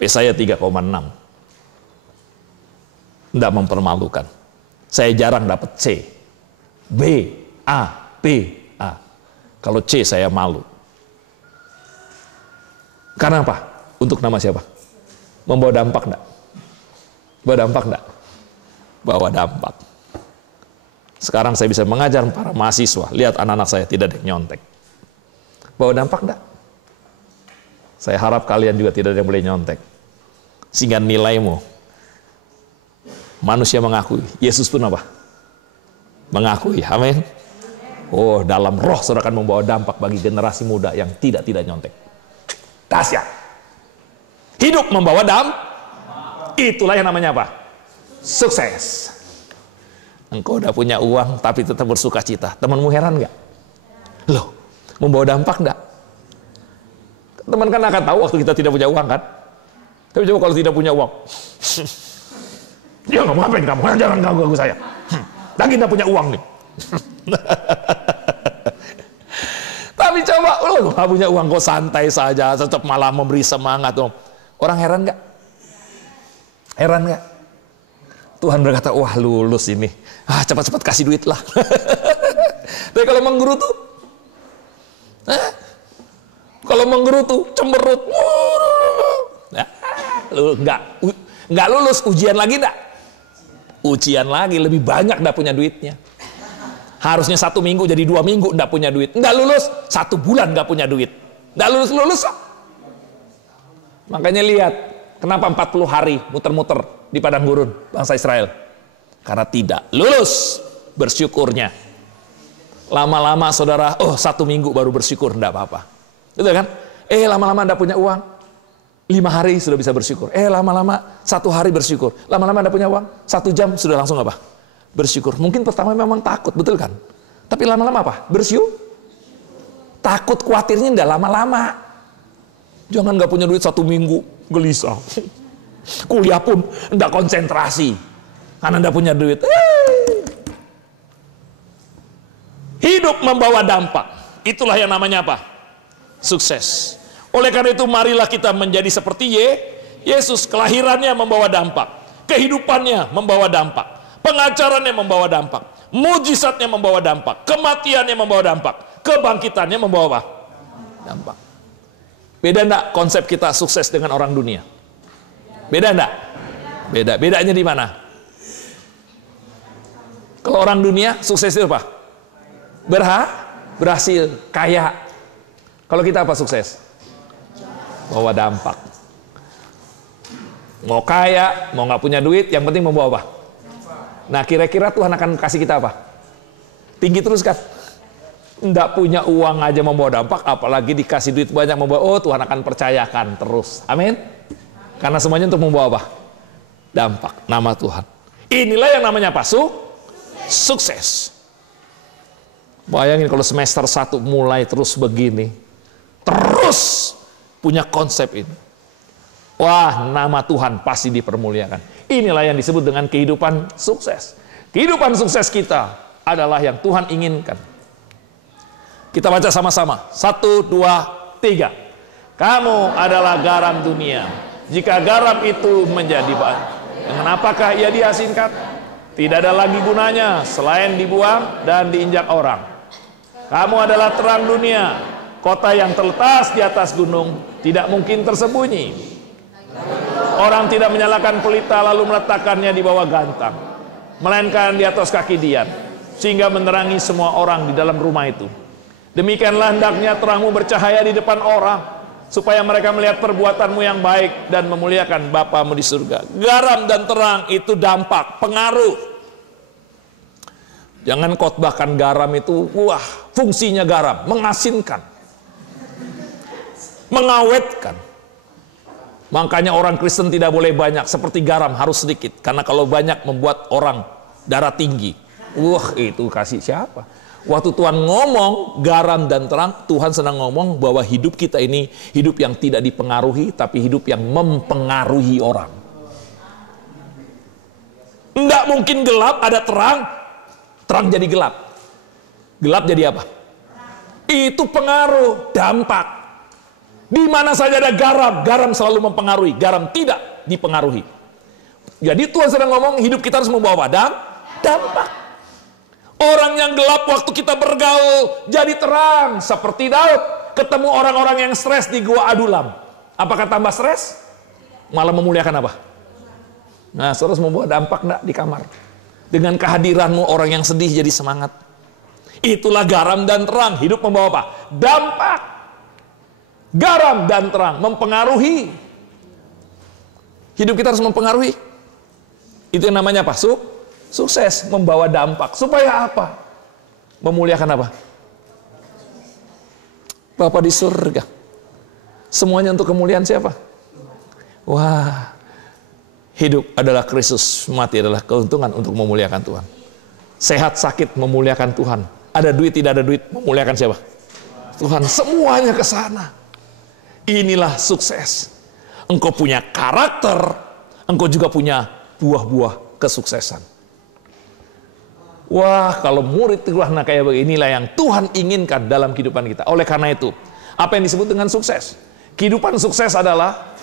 Yesaya 3,6. Enggak mempermalukan. Saya jarang dapat C. B, A, B, A. Kalau C saya malu. Karena apa? Untuk nama siapa? Membawa dampak enggak? Bawa dampak enggak? Bawa dampak. Sekarang saya bisa mengajar para mahasiswa. Lihat anak-anak saya tidak ada yang nyontek. Bawa dampak enggak? Saya harap kalian juga tidak ada yang boleh nyontek. Sehingga nilaimu. Manusia mengakui. Yesus pun apa? Mengakui. Amin. Oh, dalam roh saudara akan membawa dampak bagi generasi muda yang tidak nyontek. Dahsyat. Hidup membawa dampak. Itulah yang namanya apa? Sukses. Engkau udah punya uang tapi tetap bersuka cita. Temanmu heran nggak? Loh, membawa dampak nggak? Teman kan akan tahu waktu kita tidak punya uang kan? Tapi coba kalau tidak punya uang. Ya nggak mau ngapain kamu? Jangan ganggu saya. Lagi tidak punya uang nih. Tapi coba, lo gak punya uang kok santai saja, tetap malah memberi semangat dong. Orang heran nggak? Heran nggak? Tuhan berkata, wah lulus ini, cepat-cepat kasih duit lah. Tapi kalau menggerutu, kalau menggerutu, cemberut, nggak lulus, ujian lagi nggak? Ujian lagi, lebih banyak nggak punya duitnya. Harusnya 1 minggu jadi 2 minggu nggak punya duit. Nggak lulus 1 bulan nggak punya duit. Nggak lulus. Makanya lihat kenapa 40 hari muter-muter di padang gurun bangsa Israel. Karena tidak lulus bersyukurnya. Lama-lama saudara, 1 minggu baru bersyukur nggak apa-apa. Betul kan? Lama-lama nggak punya uang. 5 hari sudah bisa bersyukur. Lama-lama 1 hari bersyukur. Lama-lama nggak punya uang. 1 jam sudah langsung apa? Bersyukur. Mungkin pertama memang takut, betul kan? Tapi lama-lama apa? Bersyukur. Takut khawatirnya enggak lama-lama. Jangan nggak punya duit 1 minggu, gelisah. Kuliah pun nggak konsentrasi, karena nggak punya duit. Hidup membawa dampak. Itulah yang namanya apa? Sukses. Oleh karena itu marilah kita menjadi seperti Yesus. Kelahirannya membawa dampak, kehidupannya membawa dampak, pengajarannya membawa dampak, mujizatnya membawa dampak, kematiannya membawa dampak, kebangkitannya membawa apa? Dampak. Beda enggak konsep kita sukses dengan orang dunia? Beda enggak? Beda. Bedanya di mana? Kalau orang dunia sukses itu apa? Berhasil, kaya. Kalau kita apa sukses? Bawa dampak. Mau kaya, mau nggak punya duit, yang penting membawa apa? Nah, kira-kira Tuhan akan kasih kita apa? Tinggi terus kan? Nggak punya uang aja membawa dampak, apalagi dikasih duit banyak membawa. Oh, Tuhan akan percayakan terus. Amin. Karena semuanya untuk membawa apa? Dampak. Nama Tuhan. Inilah yang namanya apa? Sukses. Bayangin kalau semester 1 mulai terus begini, terus punya konsep ini. Wah, nama Tuhan pasti dipermuliakan. Inilah yang disebut dengan kehidupan sukses. Kehidupan sukses kita adalah yang Tuhan inginkan. Kita baca sama-sama. 1, 2, 3. Kamu adalah garam dunia. Jika garam itu menjadi bahan, dengan apakah ia diasinkan? Tidak ada lagi gunanya selain dibuang dan diinjak orang. Kamu adalah terang dunia. Kota yang terletak di atas gunung tidak mungkin tersembunyi. Orang tidak menyalakan pelita lalu meletakkannya di bawah gantang, melainkan di atas kaki dian, sehingga menerangi semua orang di dalam rumah itu. Demikianlah hendaknya terangmu bercahaya di depan orang, supaya mereka melihat perbuatanmu yang baik dan memuliakan Bapamu di surga. Garam dan terang itu dampak, pengaruh. Jangan khotbahkan garam itu, wah, fungsinya garam, mengasinkan, mengawetkan. Makanya orang Kristen tidak boleh banyak, seperti garam harus sedikit. Karena kalau banyak membuat orang darah tinggi. Wah, itu kasih siapa? Waktu Tuhan ngomong garam dan terang, Tuhan sedang ngomong bahwa hidup kita ini hidup yang tidak dipengaruhi, tapi hidup yang mempengaruhi orang. Enggak mungkin gelap ada terang, terang jadi gelap. Gelap jadi apa? Itu pengaruh, dampak. Di mana saja ada garam, garam selalu mempengaruhi, garam tidak dipengaruhi. Jadi Tuhan sedang ngomong hidup kita harus membawa dampak. Orang yang gelap waktu kita bergaul jadi terang, seperti Daud ketemu orang-orang yang stres di gua Adulam. Apakah tambah stres? Malah memuliakan apa? Nah, saudara membawa dampak enggak di kamar? Dengan kehadiranmu orang yang sedih jadi semangat. Itulah garam dan terang, hidup membawa apa? Dampak. Garam dan terang mempengaruhi. Hidup kita harus mempengaruhi. Itu yang namanya apa? Sukses, membawa dampak. Supaya apa? Memuliakan apa? Bapa di surga. Semuanya untuk kemuliaan siapa? Wah, hidup adalah Kristus, mati adalah keuntungan untuk memuliakan Tuhan. Sehat sakit memuliakan Tuhan. Ada duit tidak ada duit memuliakan siapa? Tuhan. Semuanya ke sana. Inilah sukses. Engkau punya karakter, engkau juga punya buah-buah kesuksesan. Wah, kalau murid Tuhan kayak beginilah yang Tuhan inginkan dalam kehidupan kita. Oleh karena itu, apa yang disebut dengan sukses? Kehidupan sukses adalah,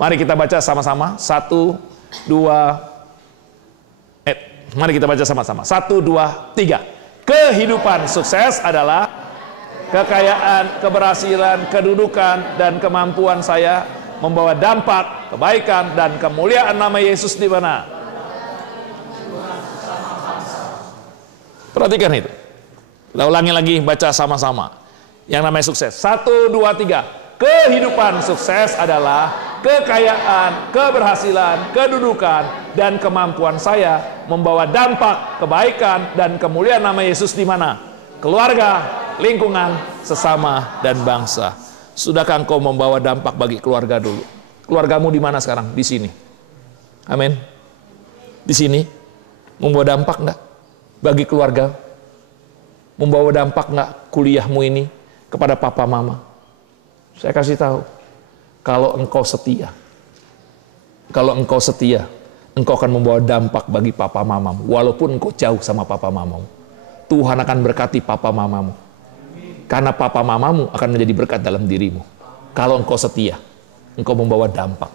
mari kita baca sama-sama. 1, 2, mari kita baca sama-sama. 1, 2, 3. Kehidupan sukses adalah kekayaan, keberhasilan, kedudukan, dan kemampuan saya membawa dampak, kebaikan, dan kemuliaan nama Yesus di mana? Perhatikan itu. Kita ulangi lagi, baca sama-sama. Yang namanya sukses. 1, 2, 3. Kehidupan sukses adalah kekayaan, keberhasilan, kedudukan, dan kemampuan saya membawa dampak, kebaikan, dan kemuliaan nama Yesus di mana? Keluarga, lingkungan, sesama, dan bangsa. Sudahkah engkau membawa dampak bagi keluarga dulu? Keluargamu di mana sekarang? Di sini. Amin. Di sini. Membawa dampak enggak bagi keluarga? Membawa dampak enggak kuliahmu ini kepada papa mama? Saya kasih tahu, kalau engkau setia, engkau akan membawa dampak bagi papa mamamu. Walaupun engkau jauh sama papa mamamu, Tuhan akan berkati papa mamamu. Karena papa mamamu akan menjadi berkat dalam dirimu. Kalau engkau setia, engkau membawa dampak.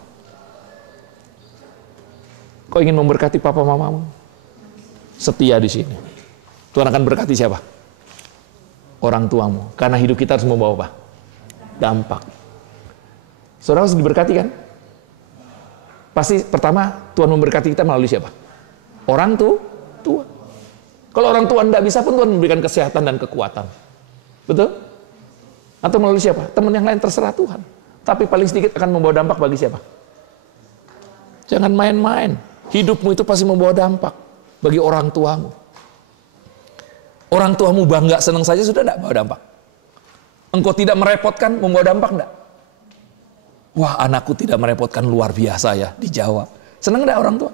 Kau ingin memberkati papa mamamu? Setia di sini. Tuhan akan berkati siapa? Orang tuamu. Karena hidup kita harus membawa apa? Dampak. Saudara harus diberkati kan? Pasti pertama Tuhan memberkati kita melalui siapa? Orang tua. Kalau orang tua tidak bisa pun Tuhan memberikan kesehatan dan kekuatan. Betul? Atau melalui siapa? Teman yang lain, terserah Tuhan. Tapi paling sedikit akan membawa dampak bagi siapa? Jangan main-main. Hidupmu itu pasti membawa dampak bagi orang tuamu. Orang tuamu bangga, senang saja sudah tidak bawa dampak. Engkau tidak merepotkan, membawa dampak enggak? Wah, anakku tidak merepotkan, luar biasa ya di Jawa. Senang enggak orang tua?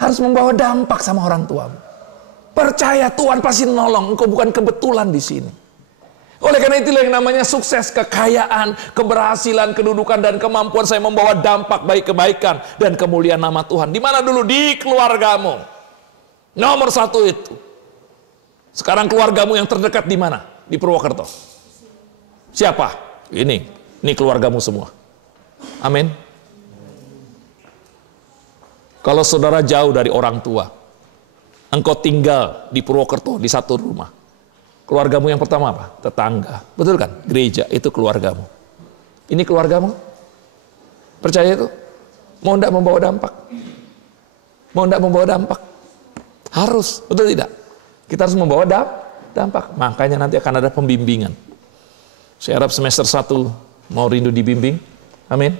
Harus membawa dampak sama orang tuamu. Percaya Tuhan pasti nolong, engkau bukan kebetulan di sini. Oleh karena itulah yang namanya sukses, kekayaan, keberhasilan, kedudukan, dan kemampuan saya membawa dampak baik kebaikan dan kemuliaan nama Tuhan. Di mana dulu? Di keluargamu. Nomor satu itu. Sekarang keluargamu yang terdekat di mana? Di Purwokerto. Siapa? Ini keluargamu semua. Amin. Kalau saudara jauh dari orang tua, engkau tinggal di Purwokerto di satu rumah. Keluargamu yang pertama apa? Tetangga. Betul kan? Gereja itu keluargamu. Ini keluargamu? Percaya itu? Mau enggak membawa dampak? Mau enggak membawa dampak? Harus, betul tidak? Kita harus membawa dampak. Makanya nanti akan ada pembimbingan. Saya harap semester 1 mau rindu dibimbing. Amin.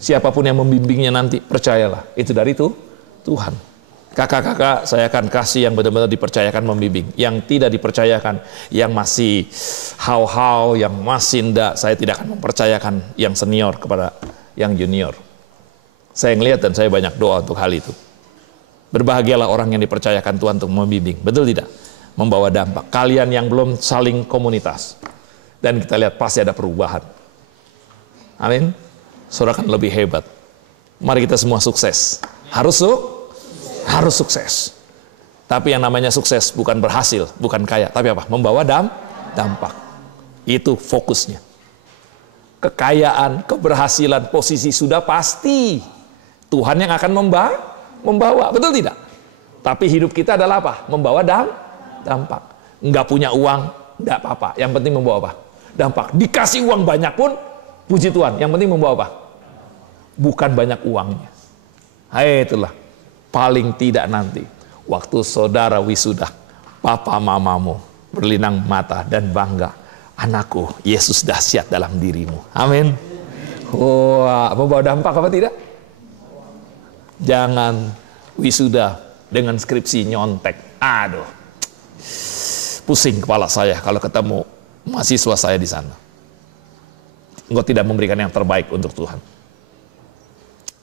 Siapapun yang membimbingnya nanti, percayalah. Itu dari Tuhan. Kakak-kakak saya akan kasih yang benar-benar dipercayakan membimbing. Yang tidak dipercayakan, yang masih hau-hau, yang masih enggak, saya tidak akan mempercayakan yang senior kepada yang junior. Saya ngelihat dan saya banyak doa untuk hal itu. Berbahagialah orang yang dipercayakan Tuhan untuk membimbing. Betul tidak? Membawa dampak. Kalian yang belum saling komunitas. Dan kita lihat pasti ada perubahan. Amin. Saudara akan lebih hebat. Mari kita semua sukses. Harus sukses. Tapi yang namanya sukses bukan berhasil, bukan kaya. Tapi apa? Membawa dampak. Itu fokusnya. Kekayaan, keberhasilan, posisi sudah pasti. Tuhan yang akan membawa, betul tidak? Tapi hidup kita adalah apa? Membawa dampak. Enggak punya uang, enggak apa-apa. Yang penting membawa apa? Dampak. Dikasih uang banyak pun, puji Tuhan. Yang penting membawa apa? Bukan banyak uangnya. Hai, itulah. Paling tidak nanti, waktu saudara wisuda, papa mamamu berlinang mata dan bangga. Anakku, Yesus dahsyat dalam dirimu. Amin. Wah, membawa dampak apa tidak? Jangan wisuda dengan skripsi nyontek. Aduh, pusing kepala saya kalau ketemu mahasiswa saya di sana. Engkau tidak memberikan yang terbaik untuk Tuhan.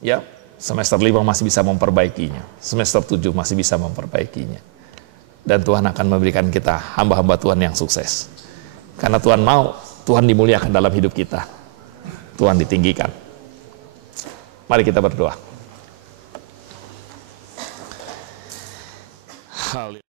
Ya, semester 5 masih bisa memperbaikinya. Semester 7 masih bisa memperbaikinya. Dan Tuhan akan memberikan kita hamba-hamba Tuhan yang sukses. Karena Tuhan mau, Tuhan dimuliakan dalam hidup kita. Tuhan ditinggikan. Mari kita berdoa. Haleluya.